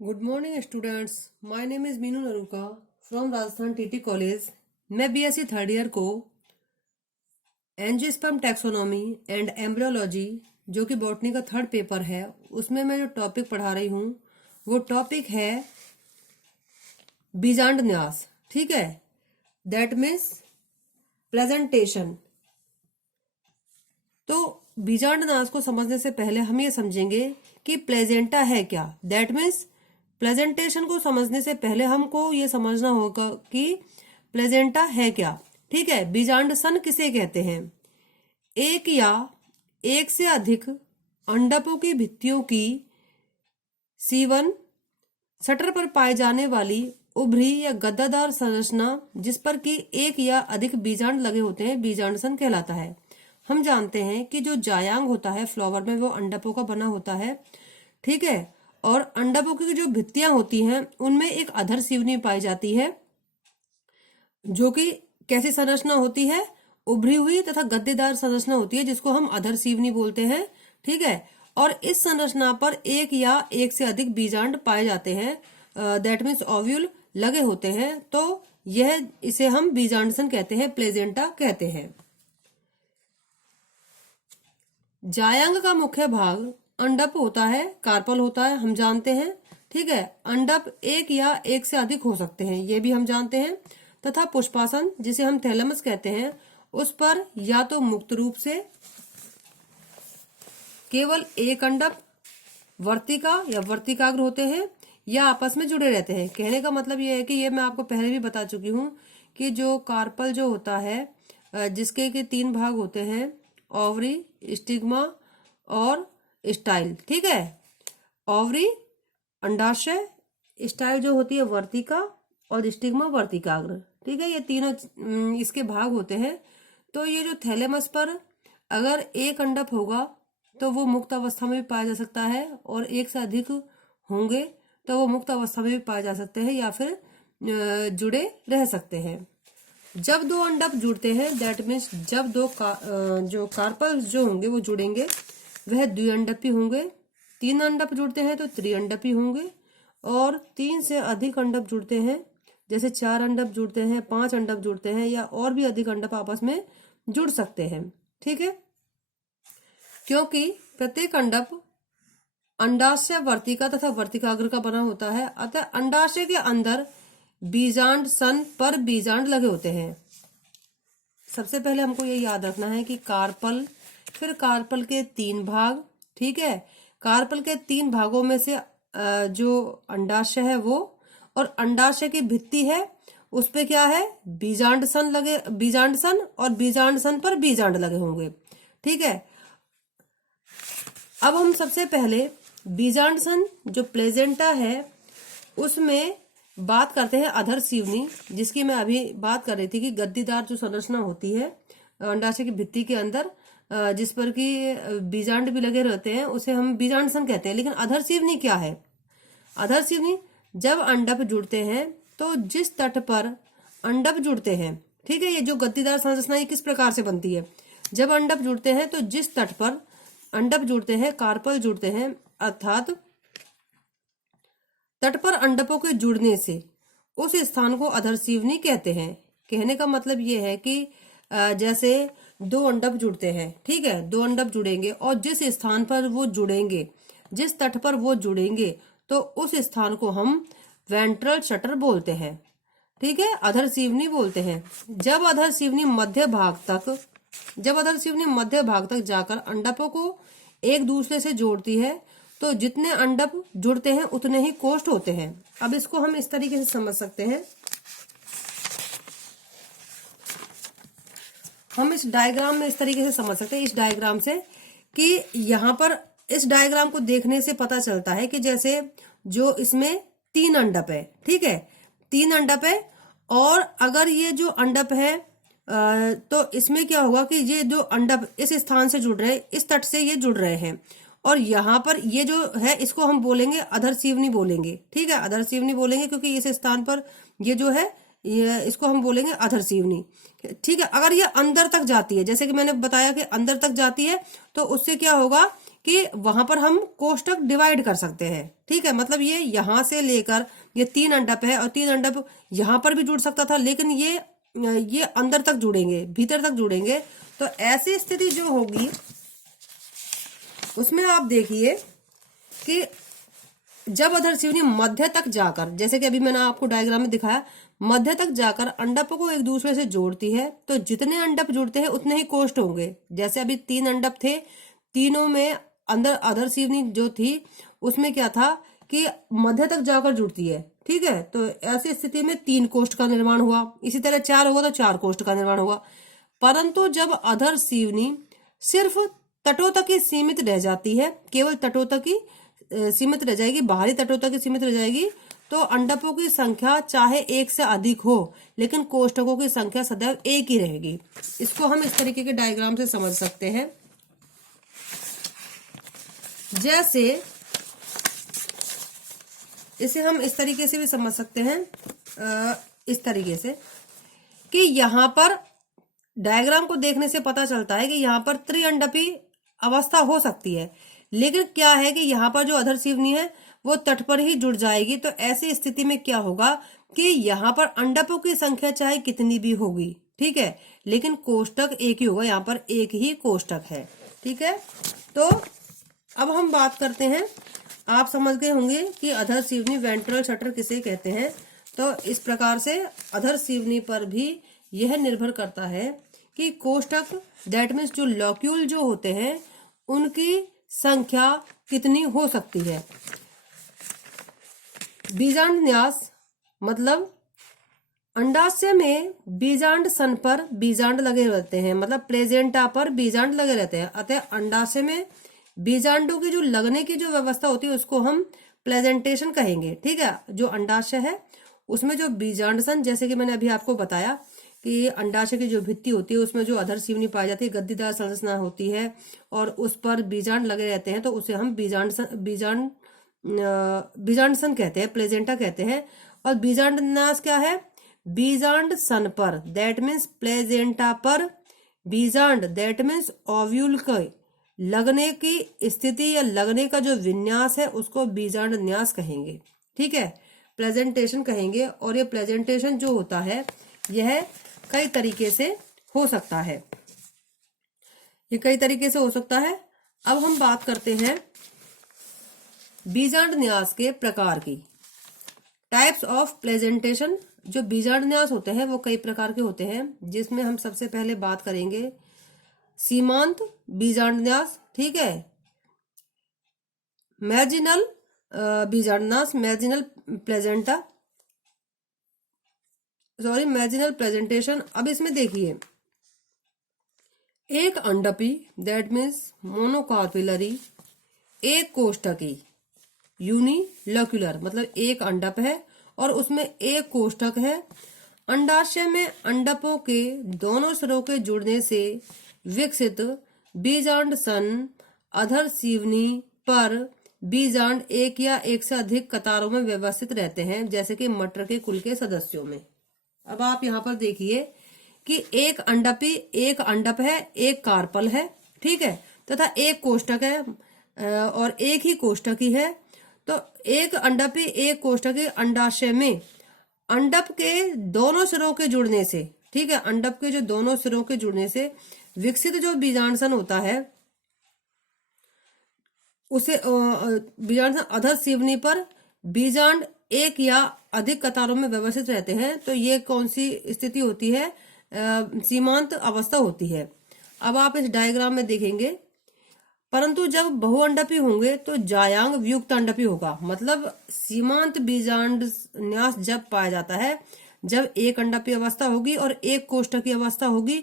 Good morning students. My name is Meenu Naruka from Rajasthan TT college. मैं BSc third year को angiosperm taxonomy and embryology जो कि botany का third paper है, उसमें मैं जो टॉपिक पढ़ा रही हूँ वो टॉपिक है बीजांड न्यास। ठीक है, दैट मीन्स प्रेजेंटेशन। तो बीजांड न्यास को समझने से पहले हम ये समझेंगे कि प्लेजेंटा है क्या। दैट मीन्स प्रेजेंटेशन को समझने से पहले हमको ये समझना होगा कि प्लेजेंटा है क्या। ठीक है, बीजांड सन किसे कहते हैं? एक या एक से अधिक अंडकों की भित्तियों की सीवन सटर पर पाए जाने वाली उभरी या गद्दादार संरचना जिस पर कि एक या अधिक बीजांड लगे होते हैं, बीजांड सन कहलाता है। हम जानते हैं कि जो जायांग होता है फ्लावर में वो अंडकों का बना होता है। ठीक है, और अंडकों की जो भित्तियां होती हैं उनमें एक अधर सीवनी पाई जाती है जो कि कैसी संरचना होती है? उभरी हुई तथा गद्देदार संरचना होती है जिसको हम अधर सीवनी बोलते हैं। ठीक है, और इस संरचना पर एक या एक से अधिक बीजांड पाए जाते हैं, दैट मीन्स ओव्यूल लगे होते हैं। तो यह इसे हम बीजांड सन कहते हैं, प्लेजेंटा कहते हैं। जायांग का मुख्य भाग अंडप होता है, कार्पल होता है, हम जानते हैं। ठीक है, अंडप एक या एक से अधिक हो सकते हैं, ये भी हम जानते हैं। तथा पुष्पासन जिसे हम थैलेमस कहते हैं, उस पर या तो मुक्त रूप से केवल एक अंडप वर्तिका या वर्तिकाग्र होते हैं या आपस में जुड़े रहते हैं। कहने का मतलब ये है कि ये मैं आपको पहले भी बता चुकी हूँ कि जो कार्पल जो होता है जिसके के तीन भाग होते हैं, ओवरी, स्टिग्मा और स्टाइल। ठीक है, ओवरी अंडाशय, स्टाइल जो होती है वर्तिका और स्टिग्मा वर्तिकाग्र। ठीक है, ये तीनों इसके भाग होते हैं। तो ये जो थैलेमस पर अगर एक अंडप होगा तो वो मुक्त अवस्था में भी पाया जा सकता है, और एक से अधिक होंगे तो वो मुक्त अवस्था में भी पाए जा सकते हैं या फिर जुड़े रह सकते हैं। जब दो अंडप जुड़ते हैं, दैट मीन्स जब जो कार्पल्स जो होंगे वो जुड़ेंगे वह द्विअंडपी होंगे। तीन अंडप जुड़ते हैं तो त्रिअंडपी होंगे, और तीन से अधिक अंडप जुड़ते हैं जैसे चार अंडप जुड़ते हैं, पांच अंडप जुड़ते हैं या और भी अधिक अंडप आपस में जुड़ सकते हैं। ठीक है, क्योंकि प्रत्येक अंडप अंडाशय, वर्तिका तथा वर्तिकाग्र का बना होता है, अतः अंडाशय के अंदर बीजांड सन पर बीजांड लगे होते हैं। सबसे पहले हमको ये याद रखना है कि कार्पल, फिर कार्पल के तीन भाग। ठीक है, कार्पल के तीन भागों में से जो अंडाशय है वो, और अंडाशय की भित्ति है उस पे क्या है? बीजांड सन लगे, बीजांड सन, और बीजांड सन पर बीजांड लगे होंगे। ठीक है, अब हम सबसे पहले बीजांड सन जो प्लेजेंटा है उसमें बात करते हैं अधर सीवनी, जिसकी मैं अभी बात कर रही थी कि गद्दीदार जो संरचना होती है अंडाशय की भित्ति के अंदर जिस पर कि बीजांड भी लगे रहते हैं, उसे हम बीजांड सन कहते हैं। लेकिन अधर सीवनी क्या है? अधर सीवनी जब अंडप जुड़ते हैं तो जिस तट पर अंडप जुड़ते हैं, ठीक है, ये जो गद्दीदार संरचना ये किस प्रकार से बनती है? जब अंडप जुड़ते हैं तो जिस तट पर अंडप जुड़ते हैं, कार्पल जुड़ते हैं, अर्थात तट पर अंडकों के जुड़ने से उस स्थान को अधर सीवनी कहते हैं। कहने का मतलब ये है कि जैसे दो अंडक जुड़ते हैं, ठीक है, दो अंडक जुड़ेंगे और जिस स्थान पर वो जुड़ेंगे, जिस तट पर वो जुड़ेंगे, तो उस स्थान को हम वेंट्रल शटर बोलते हैं। ठीक है, अधर सीवनी बोलते हैं। जब अधर सीवनी मध्य भाग तक जाकर अंडकों को एक दूसरे से जोड़ती है तो जितने अंडक जुड़ते हैं उतने ही कोष्ठ होते हैं। अब इसको हम इस तरीके से समझ सकते हैं, हम इस डायग्राम में इस तरीके से समझ सकते हैं, इस डायग्राम से, कि यहाँ पर इस डायग्राम को देखने से पता चलता है कि जैसे जो इसमें तीन अंडप है, ठीक है, तीन अंडप है, और अगर ये जो अंडप है तो इसमें क्या होगा कि ये जो अंडप इस स्थान से जुड़ रहे हैं, इस तट से ये जुड़ रहे हैं, और यहाँ पर ये जो है इसको हम बोलेंगे अधर सीवनी बोलेंगे। ठीक है, अधर सीवनी बोलेंगे क्योंकि इस स्थान पर ये जो है ये इसको हम बोलेंगे अधर सीवनी। ठीक है, अगर ये अंदर तक जाती है, जैसे कि मैंने बताया कि अंदर तक जाती है, तो उससे क्या होगा कि वहां पर हम कोष्ठक डिवाइड कर सकते हैं। ठीक है, मतलब ये यहां से लेकर ये 3 अंडप है और 3 अंडप यहां पर भी जुड़ सकता था, लेकिन ये अंदर तक जुड़ेंगे, भीतर तक जुड़ेंगे। तो ऐसी स्थिति जो होगी उसमें आप देखिए कि जब अधरसीवनी मध्य तक जाकर, जैसे कि अभी मैंने आपको डायग्राम में दिखाया, मध्य तक जाकर अंडप को एक दूसरे से जोड़ती है, तो जितने अंडप जुड़ते हैं उतने ही कोष्ठ होंगे। जैसे अभी 3 अंडप थे, तीनों में अंदर अधरसीवनी जो थी उसमें क्या था कि मध्य तक जाकर जुड़ती है। ठीक है, तो ऐसी स्थिति में 3 कोष्ठ का निर्माण हुआ। इसी तरह 4 होगा तो 4 कोष्ठ का निर्माण होगा। परंतु जब अधरसीवनी सिर्फ तटों तक ही सीमित रह जाती है, केवल तटों तक ही सीमित रह जाएगी, बाहरी तटों तक ही सीमित रह जाएगी, तो अंडपों की संख्या चाहे एक से अधिक हो, लेकिन कोष्ठकों की संख्या सदैव एक ही रहेगी। इसको हम इस तरीके के डायग्राम से समझ सकते हैं। जैसे इसे हम इस तरीके से भी समझ सकते हैं, इस तरीके से कि यहां पर डायग्राम को देखने से पता चलता है कि यहां पर त्रिअंडपी अवस्था हो सकती है, लेकिन क्या है कि यहाँ पर जो अधरसीवनी है वो तट पर ही जुड़ जाएगी। तो ऐसी स्थिति में क्या होगा कि यहाँ पर अंडपों की संख्या चाहे कितनी भी होगी, ठीक है, लेकिन कोष्ठक एक ही होगा, यहाँ पर एक ही कोष्ठक है। ठीक है, तो अब हम बात करते हैं, आप समझ गए होंगे कि अधरसीवनी वेंट्रल शटर किसे कहते हैं। तो इस प्रकार से अधरसीवनी पर भी यह निर्भर करता है कि कोष्ठक, दैट मीन्स जो लॉक्यूल जो होते हैं उनकी संख्या कितनी हो सकती है। बीजांड न्यास मतलब अंडाशय में बीजांड सन पर बीजांड लगे रहते हैं, मतलब प्लेजेंटा पर बीजांड लगे रहते हैं। अतः अंडाशय में बीजांडों की जो लगने की जो व्यवस्था होती है उसको हम प्लेजेंटेशन कहेंगे। ठीक है, जो अंडाशय है उसमें जो बीजांड सन, जैसे कि मैंने अभी आपको बताया कि अंडाशय की जो भित्ति होती है उसमें जो अधरसीवनी पाई जाती है, गद्दीदार संरचना होती है और उस पर बीजांड लगे रहते हैं, तो उसे हम बीजांड सन कहते हैं, प्लेजेंटा कहते हैं। और बीजांड न्यास क्या है? बीजांड सन पर, दैट मीन्स प्लेजेंटा पर बीजांड, दैट मीन्स ओव्यूल के लगने की स्थिति या लगने का जो विन्यास है उसको बीजांड न्यास कहेंगे। ठीक है, प्रेजेंटेशन कहेंगे। और ये प्रेजेंटेशन जो होता है यह कई तरीके से हो सकता है, ये कई तरीके से हो सकता है। अब हम बात करते हैं बीजांड न्यास के प्रकार की, टाइप्स ऑफ प्रेजेंटेशन। जो बीजांड न्यास होते हैं वो कई प्रकार के होते हैं, जिसमें हम सबसे पहले बात करेंगे सीमांत बीजांड न्यास। ठीक है, मैर्जिनल बीजांड न्यास, मैर्जिनल प्लेजेंटा, सॉरी मैर्जिनल प्रेजेंटेशन। अब इसमें देखिए, एक अंडपी दैट मीन्स मोनोकार्पिलरी, एक कोष्ठकी यूनिलोक्यूलर, मतलब एक अंडप है और उसमें एक कोष्ठक है। अंडाशय में अंडपों के दोनों सिरों के जुड़ने से विकसित बीजांड सन अधरसीवनी पर बीजांड एक या एक से अधिक कतारों में व्यवस्थित रहते हैं, जैसे कि मटर के कुल के सदस्यों में। अब आप यहाँ पर देखिए कि एक अंडपी, एक अंडप है, एक कार्पल है, ठीक है, तथा एक कोष्ठक है और एक ही कोष्ठकी है। तो एक अंडपी एक कोष्ठकी अंडाशय में अंडप के दोनों सिरों के जुड़ने से, ठीक है, अंडप के जो दोनों सिरों के जुड़ने से विकसित जो बीजांडसन होता है उसे बीजांडसन अधरसीवनी पर बीजांड एक या अधिक कतारों में व्यवस्थित रहते हैं। तो ये कौन सी स्थिति होती है? सीमांत अवस्था होती है। अब आप इस डायग्राम में देखेंगे, परंतु जब बहुअंडपी होंगे तो जायांग वियुक्त अंडपी होगा। मतलब सीमांत बीजांड न्यास जब पाया जाता है जब एक अंडपी अवस्था होगी और एक कोष्ठकी अवस्था होगी।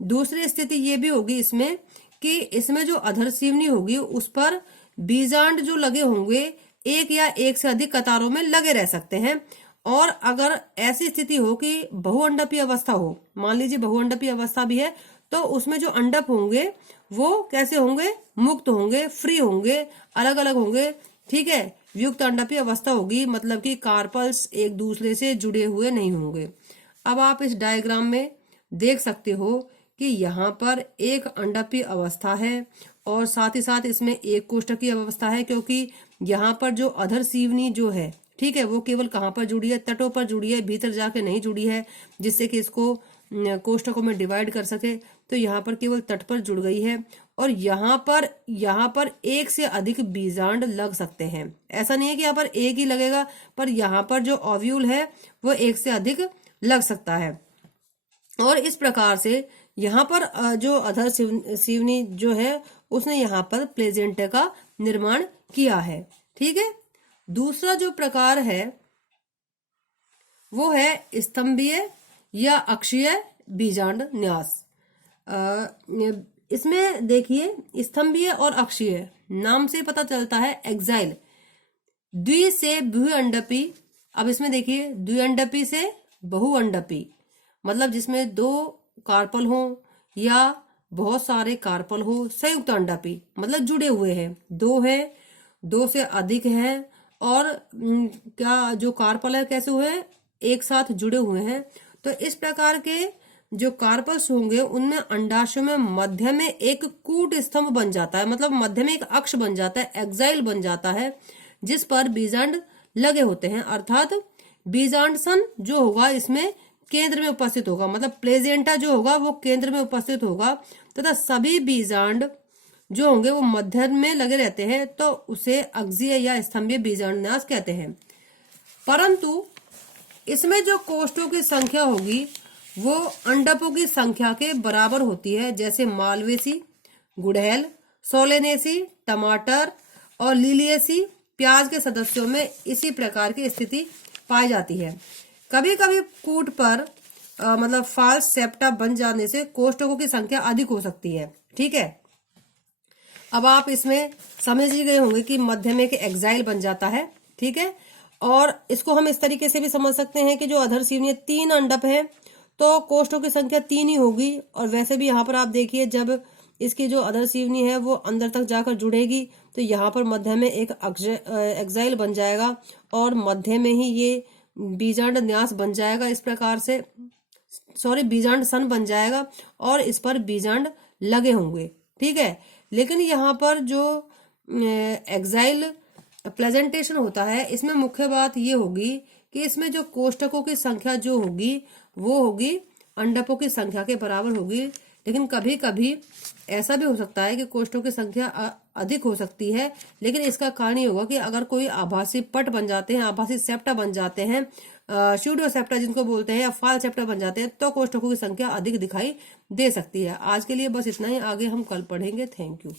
दूसरी स्थिति ये भी होगी इसमें कि इसमें जो अधरसीवनी होगी उस पर बीजांड जो लगे होंगे एक या एक से अधिक कतारों में लगे रह सकते हैं। और अगर ऐसी स्थिति हो कि बहुअंडपी अवस्था हो, मान लीजिए बहुअंडपी अवस्था भी है, तो उसमें जो अंडप होंगे वो कैसे होंगे? मुक्त होंगे, फ्री होंगे, अलग अलग होंगे। ठीक है, युक्त अंडपी अवस्था होगी, मतलब कि कार्पल्स एक दूसरे से जुड़े हुए नहीं होंगे। अब आप इस डायग्राम में देख सकते हो कि यहाँ पर एक अंडपी अवस्था है और साथ ही साथ इसमें एक कोष्ठक की व्यवस्था है, क्योंकि यहाँ पर जो अधर सीवनी जो है, ठीक है, वो केवल कहाँ पर जुड़ी है, तटों पर जुड़ी है, भीतर जाके नहीं जुड़ी है, जिससे कि इसको कोष्ठकों में डिवाइड कर सके। तो यहाँ पर केवल तट पर जुड़ गई है। और यहाँ पर एक से अधिक बीजांड लग सकते हैं। ऐसा नहीं है कि यहाँ पर एक ही लगेगा, पर यहाँ पर जो ओव्यूल है वो एक से अधिक लग सकता है। और इस प्रकार से यहाँ पर जो अधर सीवनी जो है उसने यहाँ पर प्लेजेंटा का निर्माण किया है। ठीक है। दूसरा जो प्रकार है वो है स्तंभीय या अक्षीय बीजांड न्यास। इसमें देखिए स्तंभीय और अक्षीय नाम से पता चलता है एक्साइल, द्वि से बहुअंडपी। अब इसमें देखिए द्विअंडपी से बहुअंडपी, मतलब जिसमें दो कार्पल हो या बहुत सारे कार्पल हो, संयुक्त अंडपी मतलब जुड़े हुए हैं, दो है, दो से अधिक है, और क्या जो कार्पल है कैसे हुए, एक साथ जुड़े हुए हैं। तो इस प्रकार के जो कार्पल्स होंगे उनमें अंडाशय में मध्य में एक कूट स्तंभ बन जाता है, मतलब मध्य में एक अक्ष बन जाता है, एक्साइल बन जाता है, जिस पर बीजांड लगे होते हैं। अर्थात बीजांड सन जो होगा इसमें केंद्र में उपस्थित होगा, मतलब प्लेजेंटा जो होगा वो केंद्र में उपस्थित होगा, तथा सभी बीजांड जो होंगे वो मध्य में लगे रहते हैं, तो उसे अक्षीय या स्तंभीय बीजांड न्यास कहते हैं। परंतु इसमें जो कोष्ठों की संख्या होगी वो अंडकों की संख्या के बराबर होती है, जैसे मालवेसी, गुड़हल, सोलेनेसी, टमाटर और लिलियेसी प्याज के सदस्यों में इसी प्रकार की स्थिति पाई जाती है। कभी कभी कूट पर मतलब फाल्स सेप्टा बन जाने से कोष्ठकों की संख्या अधिक हो सकती है। ठीक है। अब आप इसमें समझ ही गए होंगे कि मध्य में एक एक्साइल बन जाता है। ठीक है। और इसको हम इस तरीके से भी समझ सकते हैं कि जो अधर सीवनी 3 अंडप है तो कोष्ठों की संख्या 3 ही होगी। और वैसे भी यहाँ पर आप देखिए जब इसकी जो अधर सीवनी है वो अंदर तक जाकर जुड़ेगी तो यहाँ पर मध्य में एक एक्साइल बन जाएगा और मध्य में ही ये बीजांड न्यास बन जाएगा। इस प्रकार से बीजांड सन बन जाएगा और इस पर बीजांड लगे होंगे। ठीक है। लेकिन यहाँ पर जो एक्साइल प्रेजेंटेशन होता है इसमें मुख्य बात ये होगी कि इसमें जो कोष्ठकों की संख्या जो होगी वो होगी अंडकों की संख्या के बराबर होगी। लेकिन कभी कभी ऐसा भी हो सकता है कि कोष्ठकों की संख्या अधिक हो सकती है, लेकिन इसका कारण ये होगा कि अगर कोई आभासी पट बन जाते हैं, आभासी सेप्टा बन जाते हैं, स्यूडो सेप्टा जिनको बोलते हैं, या फाल सेप्टा बन जाते हैं, तो कोष्ठकों की संख्या अधिक दिखाई दे सकती है। आज के लिए बस इतना ही, आगे हम कल पढ़ेंगे। Thank you.